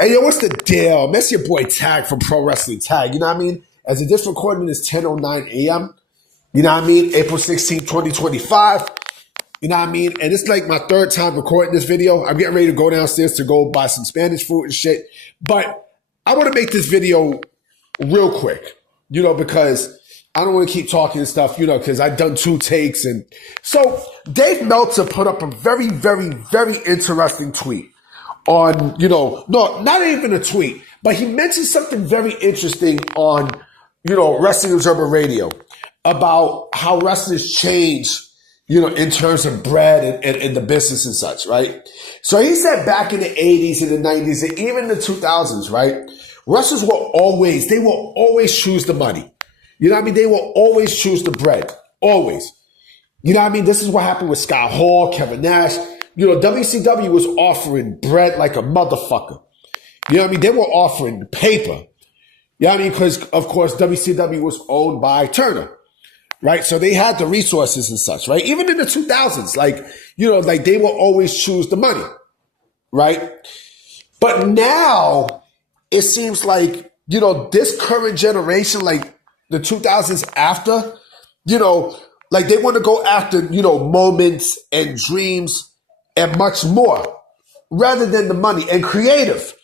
Hey, yo, what's the deal? That's your boy Tag from Pro Wrestling Tag. You know what I mean? As of this recording is 10:09 a.m. You know what I mean? April 16, 2025. You know what I mean? And it's like my third time recording this video. I'm getting ready to go downstairs to go buy some Spanish food and shit. But I want to make this video real quick, you know, because I don't want to keep talking and stuff, you know, because I've done 2 takes. And so Dave Meltzer put up a very, very, very interesting tweet on, you know, no, not even a tweet, but he mentioned something very interesting on, you know, Wrestling Observer Radio about how wrestlers change, you know, in terms of bread and the business and such, right? So he said back in the 80s and the 90s and even the 2000s, right? Wrestlers will always choose the money. You know what I mean? They will always choose the bread. Always. You know what I mean? This is what happened with Scott Hall, Kevin Nash. You know, WCW was offering bread like a motherfucker. You know what I mean? They were offering paper. You know what I mean? Because, of course, WCW was owned by Turner, right? So they had the resources and such, right? Even in the 2000s, like, you know, like they will always choose the money, right? But now it seems like, you know, this current generation, like the 2000s after, you know, like they want to go after, you know, moments and dreams and much more rather than the money, and creative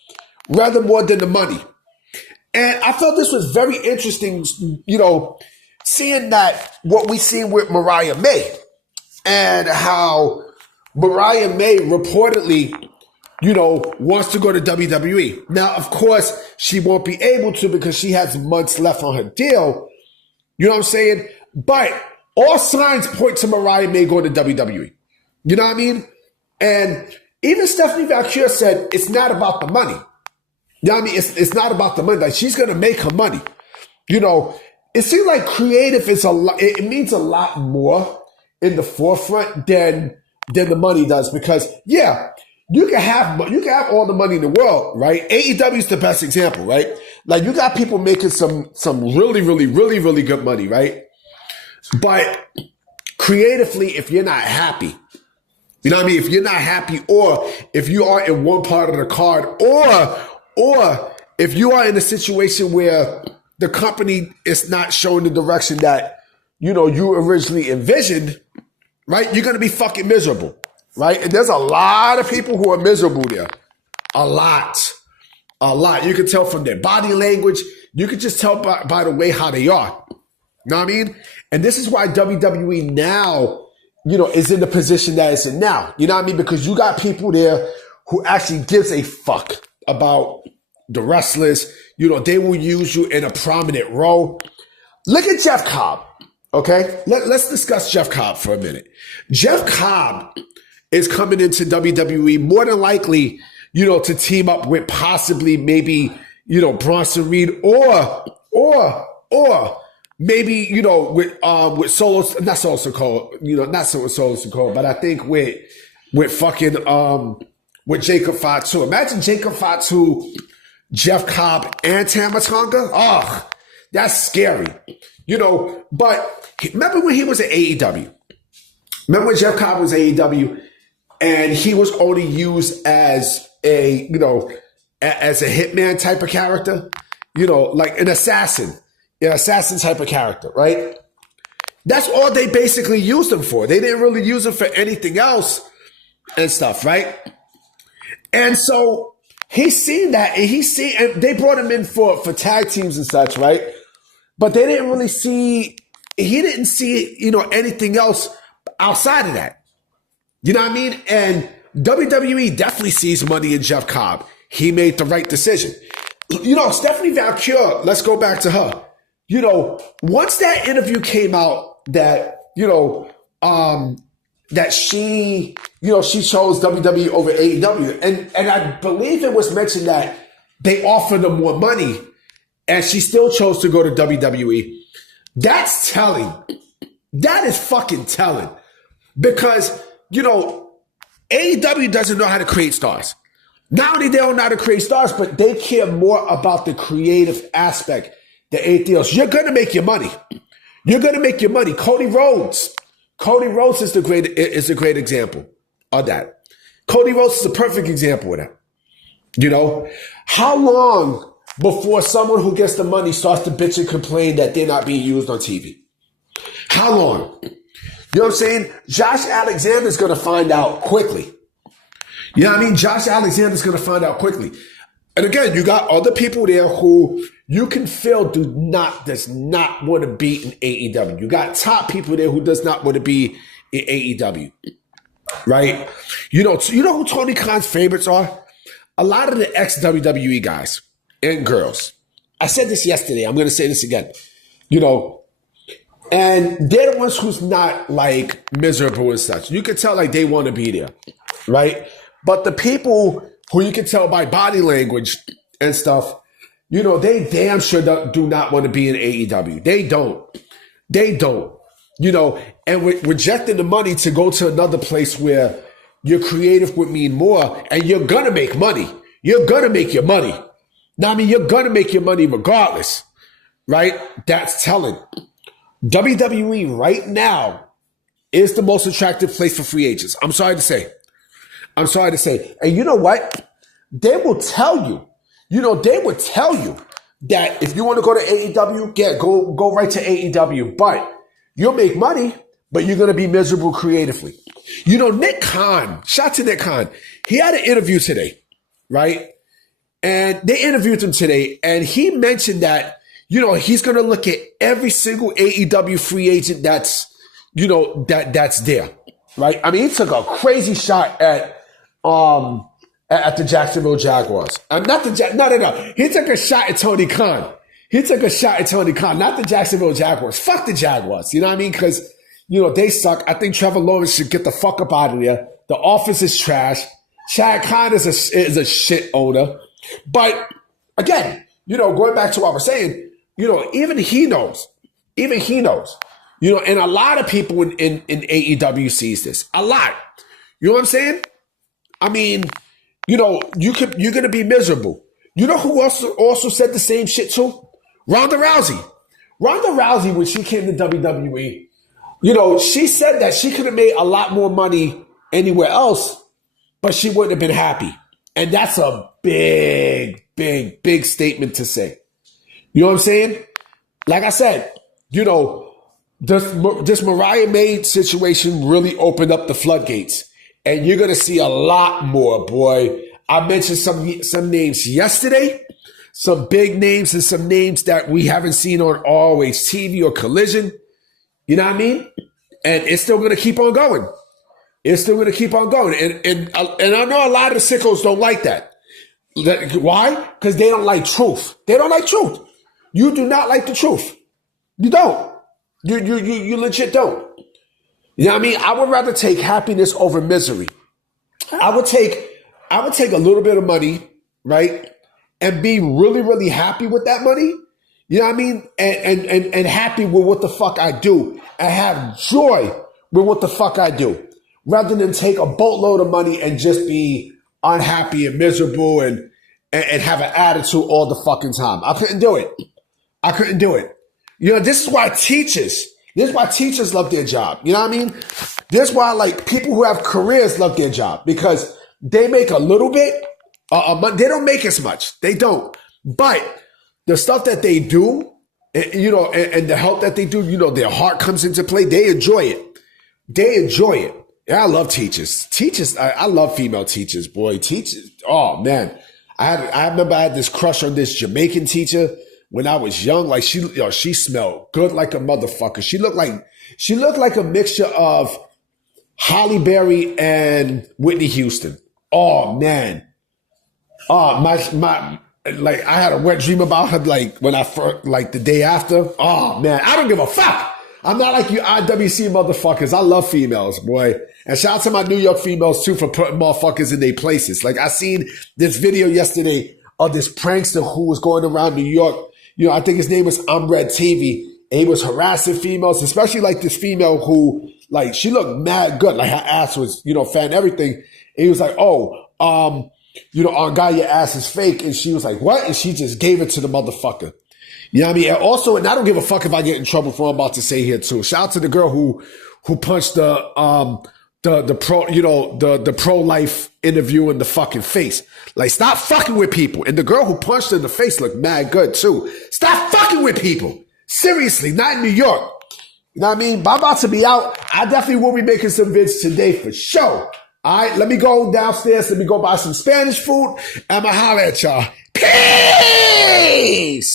rather more than the money. And I thought this was very interesting, you know, seeing that what we seen with Mariah May and how Mariah May reportedly, you know, wants to go to WWE. Now, of course, she won't be able to because she has months left on her deal. You know what I'm saying? But all signs point to Mariah May going to WWE. You know what I mean? And even Stephanie Valkyrie said it's not about the money. You know what I mean? It's not about the money. Like, she's going to make her money. You know, it seems like creative is a lot. It means a lot more in the forefront than the money does. Because, yeah, you can have all the money in the world, right? AEW is the best example, right? Like, you got people making some really, really, really, really good money, right? But creatively, if you're not happy, you know what I mean? If you're not happy, or if you are in one part of the card, or if you are in a situation where the company is not showing the direction that, you know, you originally envisioned, right? You're going to be fucking miserable, right? And there's a lot of people who are miserable there. A lot. You can tell from their body language. You can just tell by the way how they are. You know what I mean? And this is why WWE now, you know, is in the position that it's in now. You know what I mean? Because you got people there who actually gives a fuck about the wrestlers. You know, they will use you in a prominent role. Look at Jeff Cobb, okay? Let's discuss Jeff Cobb for a minute. Jeff Cobb is coming into WWE more than likely, you know, to team up with possibly maybe, you know, Bronson Reed or maybe, you know, with Solo Sikoa, you know, not Solo Sikoa, but I think with fucking with Jacob Fatu. Imagine Jacob Fatu, Jeff Cobb, and Tama Tonga. Oh, that's scary. You know, but remember when he was at AEW? Remember when Jeff Cobb was at AEW and he was only used as a, you know, as a hitman type of character? You know, like an assassin type of character, right? That's all they basically used him for. They didn't really use him for anything else and stuff, right? And so he's seen that, and they brought him in for tag teams and such, right? But they didn't really he didn't see, you know, anything else outside of that. You know what I mean? And WWE definitely sees money in Jeff Cobb. He made the right decision. You know, Stephanie Valkyrie, let's go back to her. You know, once that interview came out that, you know, that she, you know, she chose WWE over AEW. And I believe it was mentioned that they offered her more money and she still chose to go to WWE. That's telling. That is fucking telling. Because, you know, AEW doesn't know how to create stars. Not only they don't know how to create stars, but they care more about the creative aspect than anything else. You're going to make your money. You're going to make your money. Cody Rhodes is a great example of that. Cody Rhodes is a perfect example of that. You know, how long before someone who gets the money starts to bitch and complain that they're not being used on TV? How long? You know what I'm saying? Josh Alexander's going to find out quickly. You know what I mean? Josh Alexander's going to find out quickly. And again, you got other people there who you can feel does not want to be in AEW. You got top people there who does not want to be in AEW. Right? You know who Tony Khan's favorites are? A lot of the ex-WWE guys and girls. I said this yesterday. I'm going to say this again. You know, and they're the ones who's not like miserable and such. You can tell like they want to be there. Right? But the people who you can tell by body language and stuff, you know, they damn sure do not want to be in AEW. They don't. You know, and rejecting the money to go to another place where your creative would mean more, and you're going to make money. You're going to make your money. Now, I mean, you're going to make your money regardless, right? That's telling. WWE right now is the most attractive place for free agents. I'm sorry to say. And you know what? They will tell you. You know, they would tell you that if you want to go to AEW, go right to AEW. But you'll make money, but you're going to be miserable creatively. You know, Nick Khan, shout out to Nick Khan. He had an interview today, right? And they interviewed him today, and he mentioned that, you know, he's going to look at every single AEW free agent that's there, right? I mean, he took a crazy shot at the Jacksonville Jaguars. No. He took a shot at Tony Khan. Not the Jacksonville Jaguars. Fuck the Jaguars. You know what I mean? Because, you know, they suck. I think Trevor Lawrence should get the fuck up out of there. The offense is trash. Shad Khan is a shit owner. But again, you know, going back to what I was saying, you know, even he knows, you know, and a lot of people in AEW sees this. A lot. You know what I'm saying? I mean, you know, you're going to be miserable. You know who also said the same shit too? Ronda Rousey. Ronda Rousey, when she came to WWE, you know, she said that she could have made a lot more money anywhere else, but she wouldn't have been happy. And that's a big statement to say. You know what I'm saying? Like I said, you know, this Mariah May situation really opened up the floodgates. And you're going to see a lot more, boy. I mentioned some names yesterday, some big names and some names that we haven't seen on Always TV or Collision. You know what I mean? And it's still going to keep on going. And I know a lot of the sickos don't like that. Why? Because they don't like truth. You do not like the truth. You don't. You legit don't. You know what I mean? I would rather take happiness over misery. I would take a little bit of money, right? And be really, really happy with that money. You know what I mean? And happy with what the fuck I do. And have joy with what the fuck I do. Rather than take a boatload of money and just be unhappy and miserable and have an attitude all the fucking time. I couldn't do it. You know, this is why teachers love their job. You know what I mean? This is why, like, people who have careers love their job, because they make a little bit. They don't make as much. They don't. But the stuff that they do, you know, and the help that they do, you know, their heart comes into play. They enjoy it. Yeah, I love teachers. I love female teachers, boy. Teachers. Oh man, I remember I had this crush on this Jamaican teacher when I was young. Like she smelled good like a motherfucker. She looked like a mixture of Halle Berry and Whitney Houston. Oh man. Oh my. Like, I had a wet dream about her, like, when I first, like, the day after. Oh, man, I don't give a fuck. I'm not like you IWC motherfuckers. I love females, boy. And shout out to my New York females, too, for putting motherfuckers in their places. Like, I seen this video yesterday of this prankster who was going around New York. You know, I think his name was Red TV. And he was harassing females, especially, like, this female who, like, she looked mad good. Like, her ass was, you know, fat and everything. And he was like, you know, guy, your ass is fake. And she was like, what? And she just gave it to the motherfucker. You know what I mean? And also, and I don't give a fuck if I get in trouble for what I'm about to say here too. Shout out to the girl who punched the pro, you know, the pro-life interview in the fucking face. Like, stop fucking with people. And the girl who punched her in the face looked mad good, too. Stop fucking with people. Seriously, not in New York. You know what I mean? But I'm about to be out. I definitely will be making some vids today for sure. All right, let me go downstairs. Let me go buy some Spanish food. And I'm going to holler at y'all. Peace!